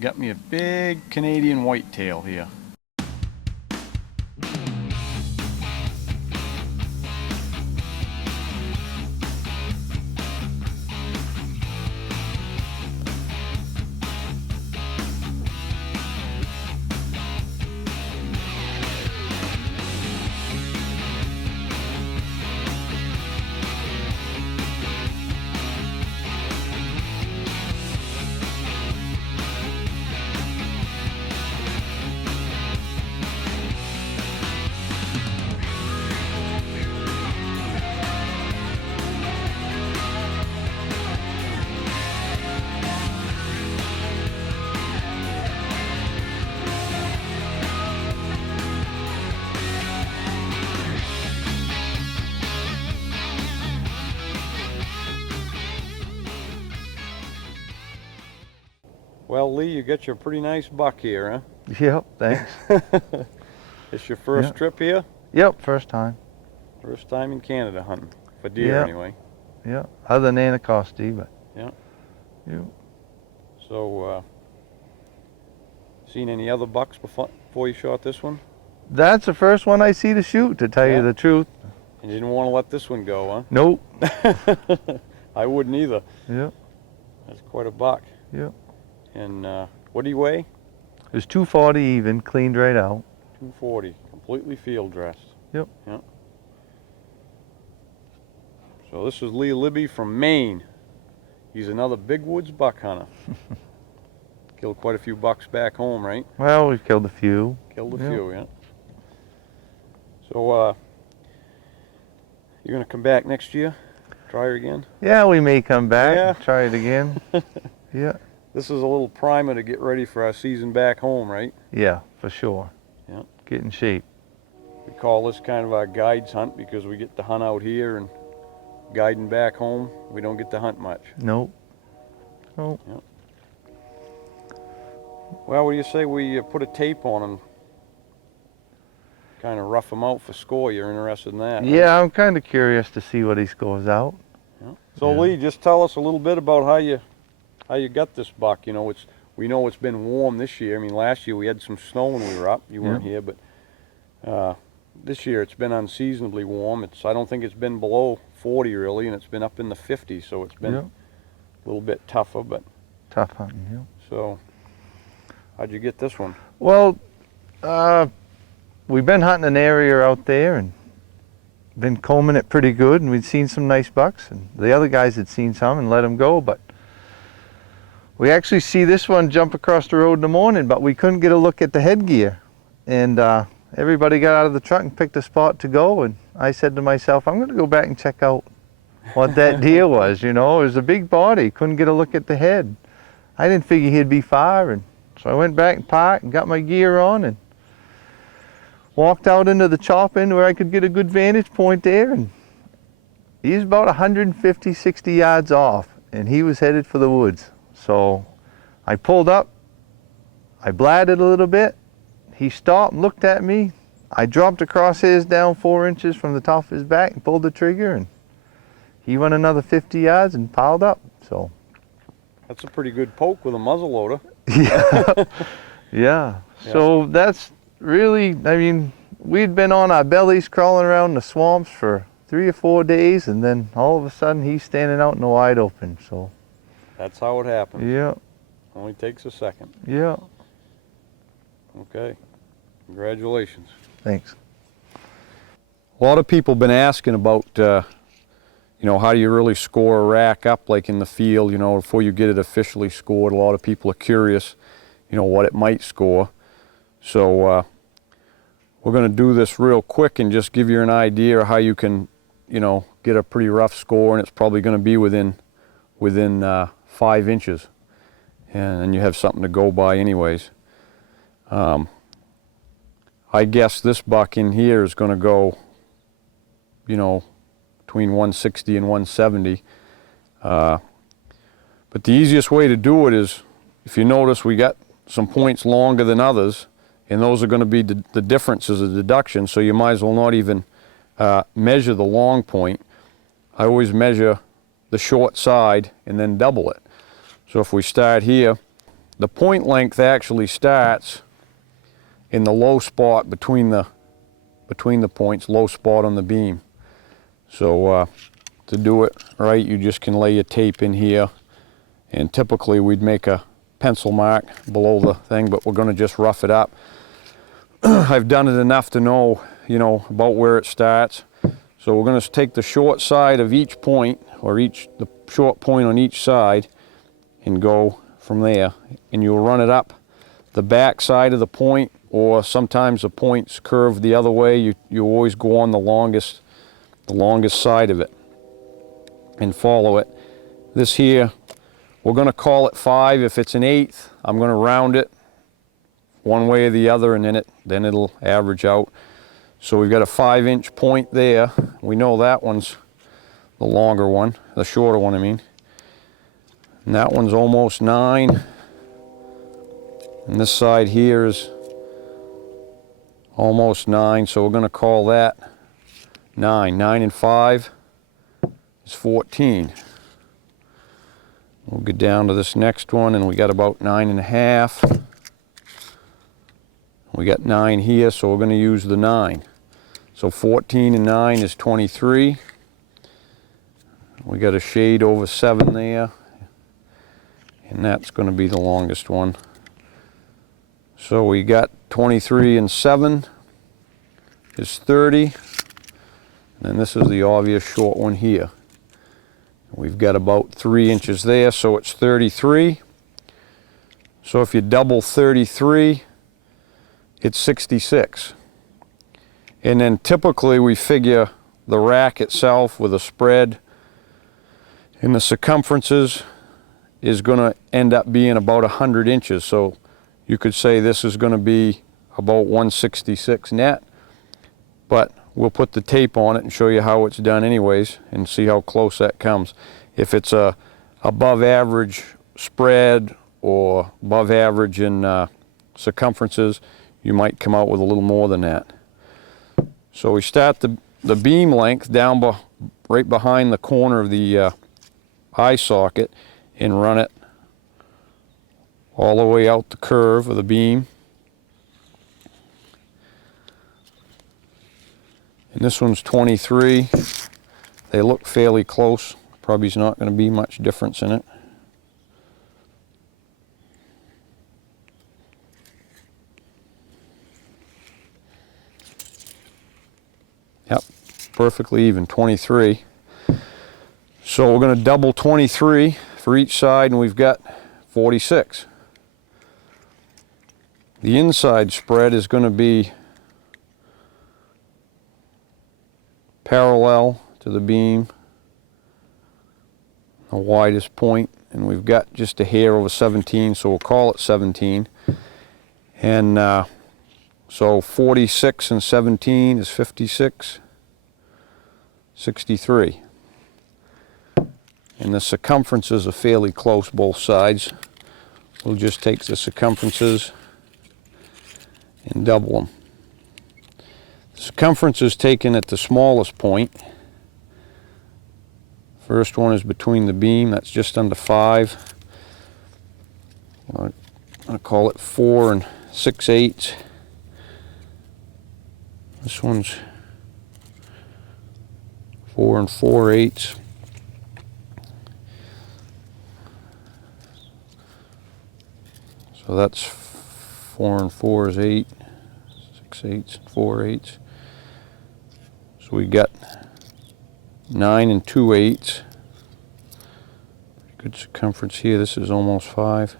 Got me a big Canadian whitetail here. Well, Lee, you got your pretty nice buck here, huh? Yep, thanks. It's your first trip here? Yep, first time. First time in Canada hunting, for deer anyway. Yeah, other than Anacostia, but. Yeah. Yep. So, seen any other bucks before you shot this one? That's the first one I see to shoot, to tell you the truth. And you didn't want to let this one go, huh? Nope. I wouldn't either. Yep. That's quite a buck. Yep. And what do you weigh? It was 240 even, cleaned right out. 240, completely field dressed. Yep. Yep. So this is Lee Libby from Maine. He's another big woods buck hunter. Killed quite a few bucks back home, right? Well, we've killed a few. Killed a few, yeah. So you're gonna come back next year? Try her again? Yeah, we may come back and try it again. Yeah. This is a little primer to get ready for our season back home, right? Yeah, for sure. Yeah. Get in shape. We call this kind of our guides hunt because we get to hunt out here, and guiding back home, we don't get to hunt much. Nope. Nope. Yep. Well, what do you say we put a tape on them, kind of rough them out for score? You're interested in that? Yeah, I'm kind of curious to see what he scores out. Yeah. So Lee, just tell us a little bit about how you got this buck. You know, we know it's been warm this year. I mean, last year we had some snow when we were up. You weren't here, but this year it's been unseasonably warm. I don't think it's been below 40 really, and it's been up in the 50s, so it's been a little bit tougher. But tough hunting, yeah. So, how'd you get this one? Well, we've been hunting an area out there and been combing it pretty good, and we'd seen some nice bucks, and the other guys had seen some and let them go, but we actually see this one jump across the road in the morning, but we couldn't get a look at the headgear. And everybody got out of the truck and picked a spot to go, and I said to myself, I'm gonna go back and check out what that deer was, you know. It was a big body, couldn't get a look at the head. I didn't figure he'd be far, and so I went back and parked and got my gear on and walked out into the chop end where I could get a good vantage point there, and he's about 150, 60 yards off, and he was headed for the woods. So I pulled up, I blatted a little bit, he stopped and looked at me, I dropped the crosshairs down 4 inches from the top of his back and pulled the trigger, and he went another 50 yards and piled up. So that's a pretty good poke with a muzzle loader. Yeah. So that's really, I mean, we'd been on our bellies crawling around the swamps for 3 or 4 days, and then all of a sudden he's standing out in the wide open. So that's how it happens. Yeah. Only takes a second. Yeah. Okay. Congratulations. Thanks. A lot of people have been asking about, you know, how do you really score a rack up like in the field, you know, before you get it officially scored. A lot of people are curious, you know, what it might score. So we're going to do this real quick and just give you an idea of how you can, you know, get a pretty rough score, and it's probably going to be within 5 inches, and then you have something to go by anyways. I guess this buck in here is going to go, you know, between 160 and 170. But the easiest way to do it is, if you notice, we got some points longer than others, and those are going to be the differences of deduction, so you might as well not even measure the long point. I always measure the short side and then double it. So if we start here, the point length actually starts in the low spot between the points, low spot on the beam. So to do it right, you just can lay your tape in here, and typically we'd make a pencil mark below the thing, but we're going to just rough it up. I've done it enough to know, you know, about where it starts. So we're going to take the short side of each point, or the short point on each side, and go from there. And you'll run it up the back side of the point, or sometimes the points curve the other way. You always go on the longest side of it and follow it. This here, we're going to call it 5. If it's an 1/8, I'm going to round it one way or the other, and then it'll average out. So we've got a 5-inch point there. We know that one's the longer one, the shorter one I mean. And that one's almost 9. And this side here is almost 9, so we're going to call that 9. 9 and 5 is 14. We'll get down to this next one, and we got about 9.5. We got 9 here, so we're going to use the 9. So 14 and 9 is 23. We got a shade over 7 there, and that's going to be the longest one. So we got 23 and 7 is 30, and this is the obvious short one here. We've got about 3 inches there, so it's 33. So if you double 33, it's 66. And then typically we figure the rack itself with a spread and the circumferences is going to end up being about 100 inches. So you could say this is going to be about 166 net, but we'll put the tape on it and show you how it's done anyways and see how close that comes. If it's a above average spread or above average in circumferences, you might come out with a little more than that. So we start the beam length down right behind the corner of the eye socket and run it all the way out the curve of the beam. And this one's 23. They look fairly close. Probably is not going to be much difference in it. Yep, perfectly even, 23. So we're going to double 23 for each side, and we've got 46. The inside spread is going to be parallel to the beam, the widest point, and we've got just a hair over 17, so we'll call it 17. And so 46 and 17 is 56, 63. And the circumferences are fairly close both sides. We'll just take the circumferences and double them. The circumference is taken at the smallest point. First one is between the beam, that's just under 5. I'm going to call it 4 6/8. This one's 4 4/8. So that's 4 4 is 8, 6/8, 4/8. So we got 9 2/8. Good circumference here. This is almost 5.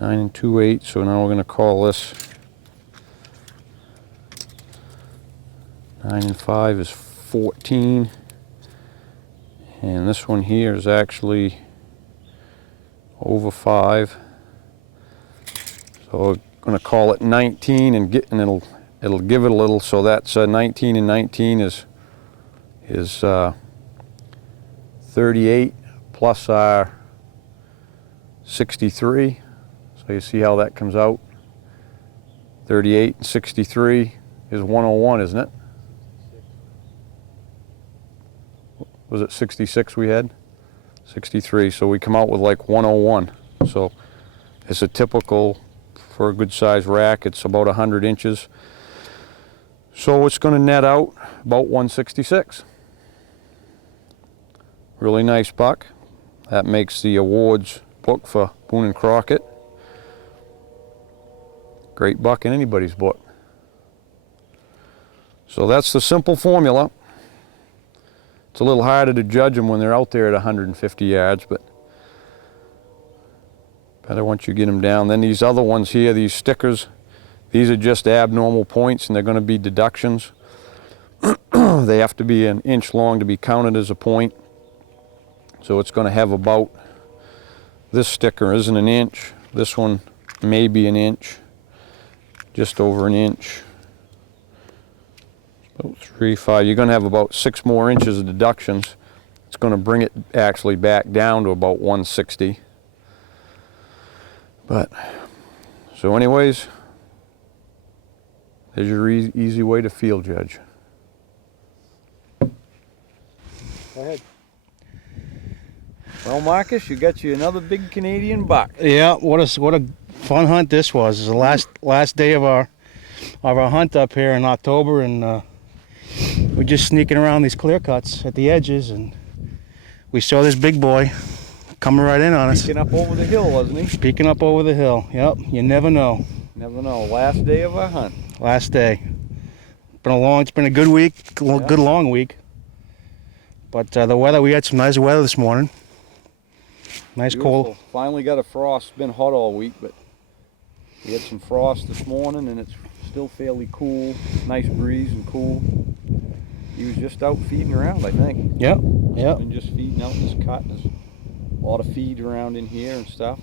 9 2/8. So now we're going to call this 9 5 is 14. And this one here is actually over 5. So we're going to call it 19 and it'll give it a little. So that's 19 and 19 is 38 plus our 63. So you see how that comes out. 38 and 63 is 101, isn't it? Was it 66 we had? 63. So we come out with like 101. So It's a typical, for a good size rack, it's about 100 inches. So it's going to net out about 166. Really nice buck. That makes the awards book for Boone and Crockett. Great buck in anybody's book. So that's the simple formula. It's a little harder to judge them when they're out there at 150 yards, but better once you get them down. Then these other ones here, these stickers, these are just abnormal points, and they're going to be deductions. They have to be an inch long to be counted as a point. So it's going to have about, this sticker isn't an inch, this one may be an inch, just over an inch. About 3, 5, you're going to have about 6 more inches of deductions. It's going to bring it actually back down to about 160. But, so anyways, there's your easy way to field judge. Go ahead. Well, Marcus, you got you another big Canadian buck. Yeah, what a fun hunt this was. It's the last day of our hunt up here in October, and we're just sneaking around these clear cuts at the edges, and we saw this big boy coming right in on us. Peeking up over the hill, wasn't he? Peeking up over the hill. Yep, you never know. Never know. Last day of our hunt. Last day. It's been a good week, good long week. But the weather, we had some nice weather this morning. Nice Beautiful. cold. Finally got a frost. It's been hot all week, but we had some frost this morning, and it's still fairly cool. Nice breeze and cool. He was just out feeding around, I think. Yep, yep. Been just feeding out in this cut. There's a lot of feed around in here and stuff.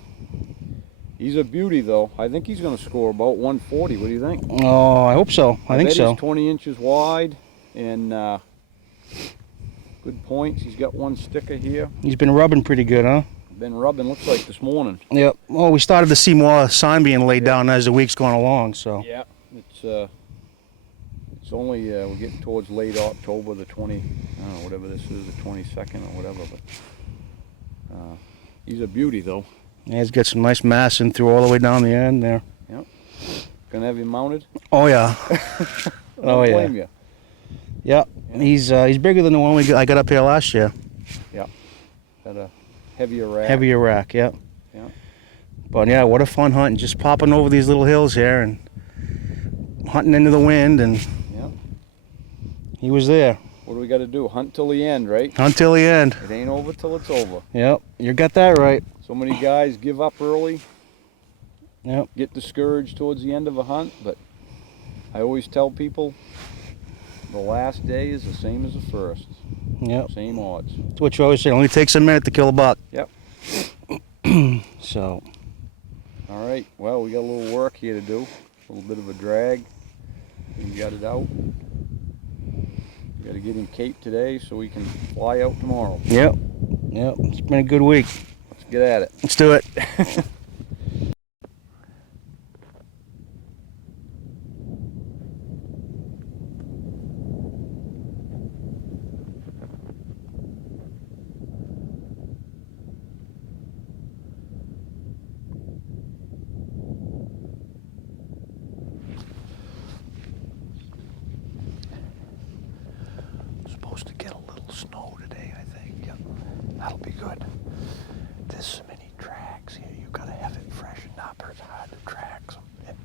He's a beauty, though. I think he's going to score about 140. What do you think? Oh, I hope so. I think so. He's 20 inches wide and good points. He's got one sticker here. He's been rubbing pretty good, huh? Been rubbing, looks like this morning. Yep. Well, we started to see more sign being laid down as the week's gone along, so. Yeah. It's only, we're getting towards late October, the 20, I don't know, whatever this is, the 22nd or whatever, but he's a beauty, though. Yeah, he's got some nice mass in through all the way down the end there. Yep. Gonna have him mounted? Oh, yeah. Oh, yeah. Blame you. Yep. Yeah. He's bigger than the one I got up here last year. Yep. Got a heavier rack. Heavier rack, yep. Yeah. But yeah, what a fun hunt. Just popping over these little hills here and hunting into the wind, and yeah. He was there. What do we got to do? Hunt till the end, right? Hunt till the end. It ain't over till it's over. Yep, you got that right. So many guys give up early. Yep. Get discouraged towards the end of a hunt, but I always tell people the last day is the same as the first. Yep. Same odds. That's what you always say. It only takes a minute to kill a buck. Yep. So. All right. Well, we got a little work here to do. A little bit of a drag. We got it out. We got to get him caped today so we can fly out tomorrow. Yep. Yep. It's been a good week. Let's get at it. Let's do it. Supposed to get a little snow today, I think. Yep. That'll be good. There's so many tracks here. You gotta have it freshened up, or it's hard to track them,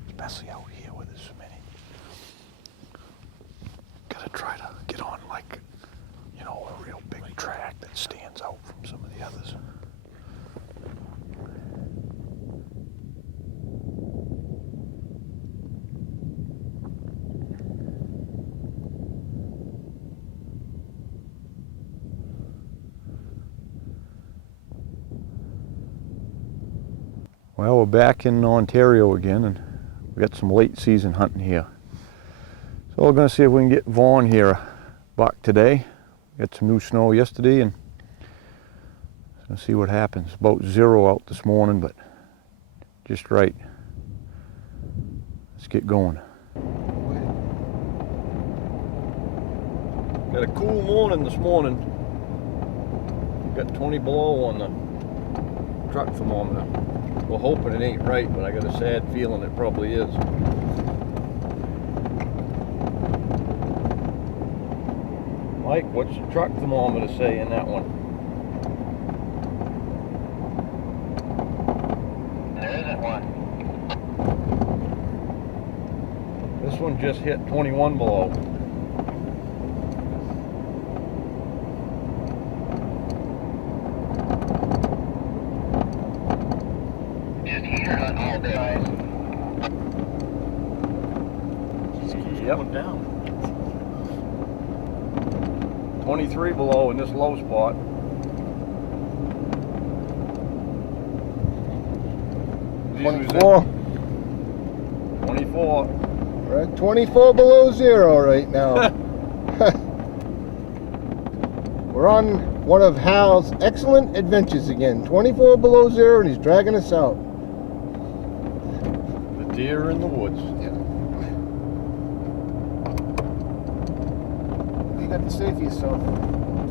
especially out here where there's so many. Gotta try to get on, like, you know, a real big track that stands out from some of the others. Well, we're back in Ontario again, and we got some late season hunting here. So we're going to see if we can get Vaughn here a buck today. Got some new snow yesterday, and let's see what happens. About 0 out this morning, but just right. Let's get going. Got a cool morning this morning. Got 20 below on the truck thermometer. We're hoping it ain't right, but I got a sad feeling it probably is. Mike, what's the truck thermometer say in that one? There isn't one. This one just hit 21 below. Just here on all day. Yep. Going down. 23 below in this low spot. These was at 24. 24. We're at 24 below zero right now. We're on one of Hal's excellent adventures again. 24 below zero, and he's dragging us out. The deer in the woods. What you got to say for yourself?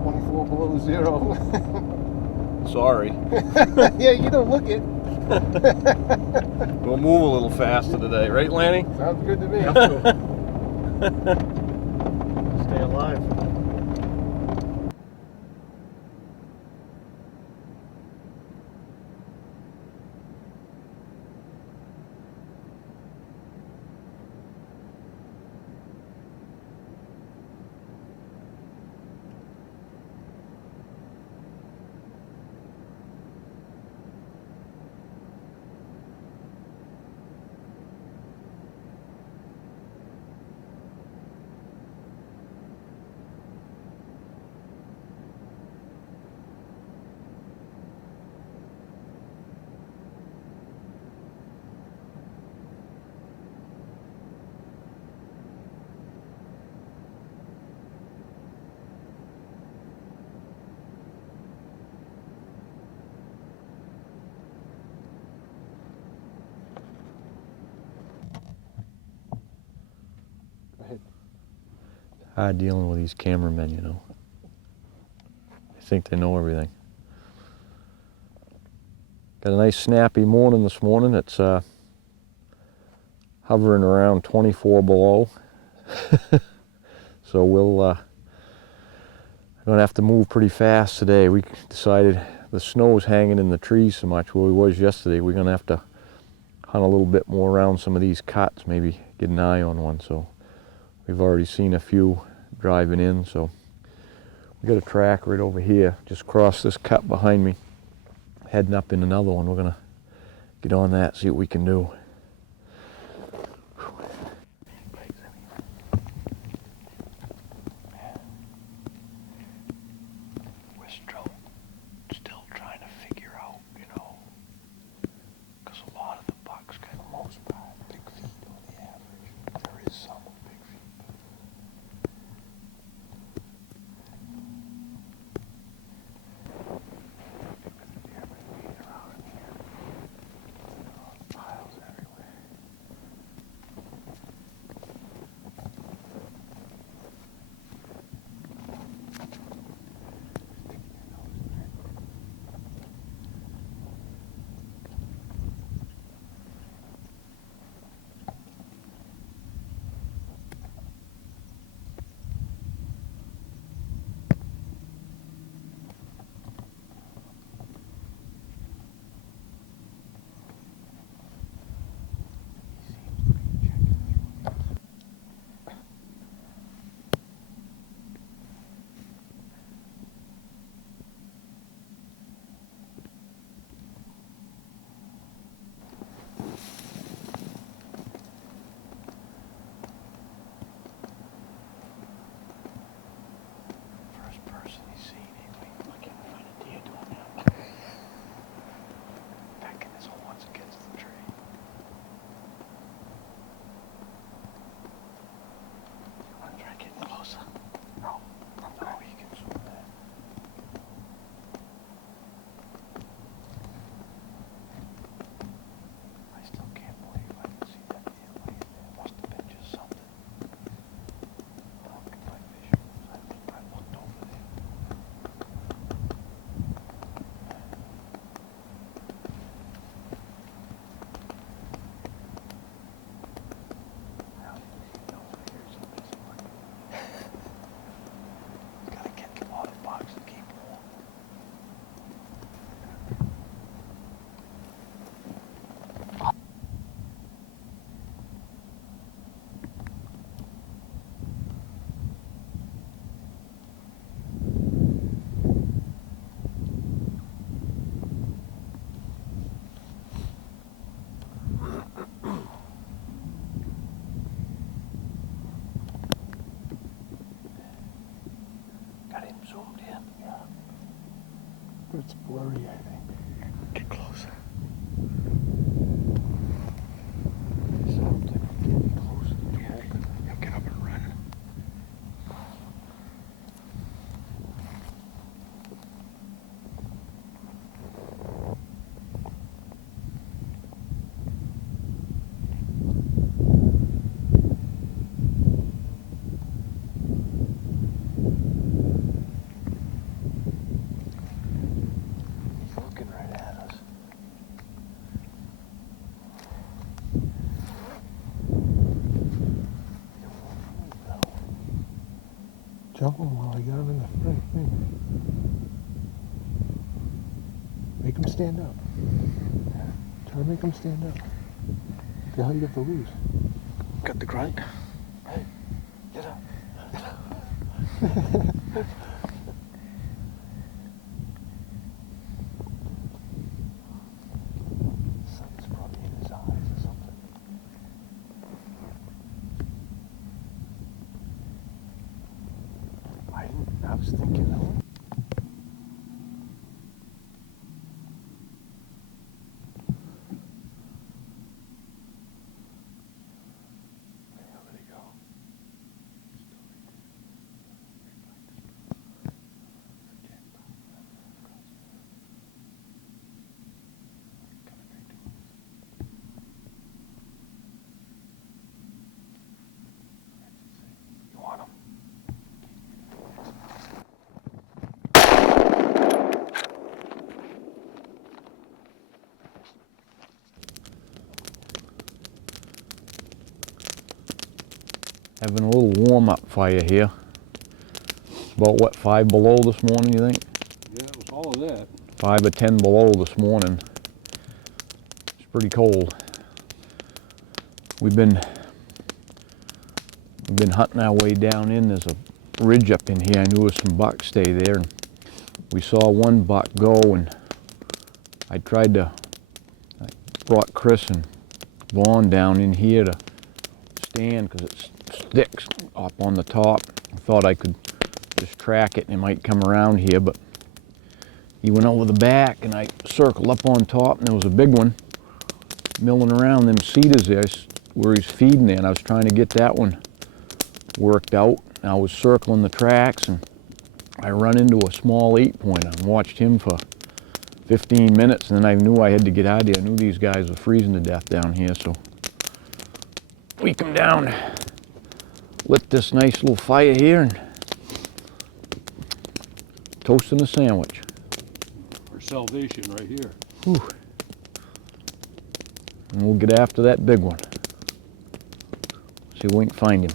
24 below zero. Sorry. Yeah, you don't look it. We'll move a little faster today, right, Lanny? Sounds good to me. Stay alive. Hard dealing with these cameramen, you know. They think they know everything. Got a nice snappy morning this morning. It's hovering around 24 below. So we're gonna have to move pretty fast today. We decided the snow's hanging in the trees so much where we was yesterday. We're gonna have to hunt a little bit more around some of these cuts, maybe get an eye on one. So we've already seen a few driving in, so we got a track right over here, just across this cut behind me, heading up in another one. We're gonna get on that, see what we can do. We're still trying to figure out, you know, because a lot of the bucks, for the most part, big feet on the average. There is some with big feet. Piles everywhere. First person he's seen, he's looking for a deer doing that. Backing his horns against the tree. You want to try getting closer? No, he can zoom that. I still can't. blurry, I think. Get closer. Something getting close to the open. He'll get up and run. He's looking right at us. Jump him while I got him in the front thing. Make him stand up. Try to make him stand up. What the hell you got to lose? Got the grunt. Get up. Something's probably in his eyes or something. I was thinking though. Where'd he go? You want him? Having a little warm-up fire here. It's about what, 5 below this morning, you think? Yeah, it was all of that. 5 or 10 below this morning. It's pretty cold. We've been hunting our way down in. There's a ridge up in here. I knew some bucks stay there. And we saw one buck go, and I brought Chris and Vaughn down in here to stand because it's sticks up on the top. I thought I could just track it and it might come around here, but he went over the back and I circled up on top and there was a big one milling around them cedars there where he's feeding there, and I was trying to get that one worked out. And I was circling the tracks and I run into a small 8-pointer and watched him for 15 minutes, and then I knew I had to get out of here. I knew these guys were freezing to death down here, so we come down, lit this nice little fire here, and toasting a sandwich. Our salvation right here. Whew. And we'll get after that big one. See if we can find him.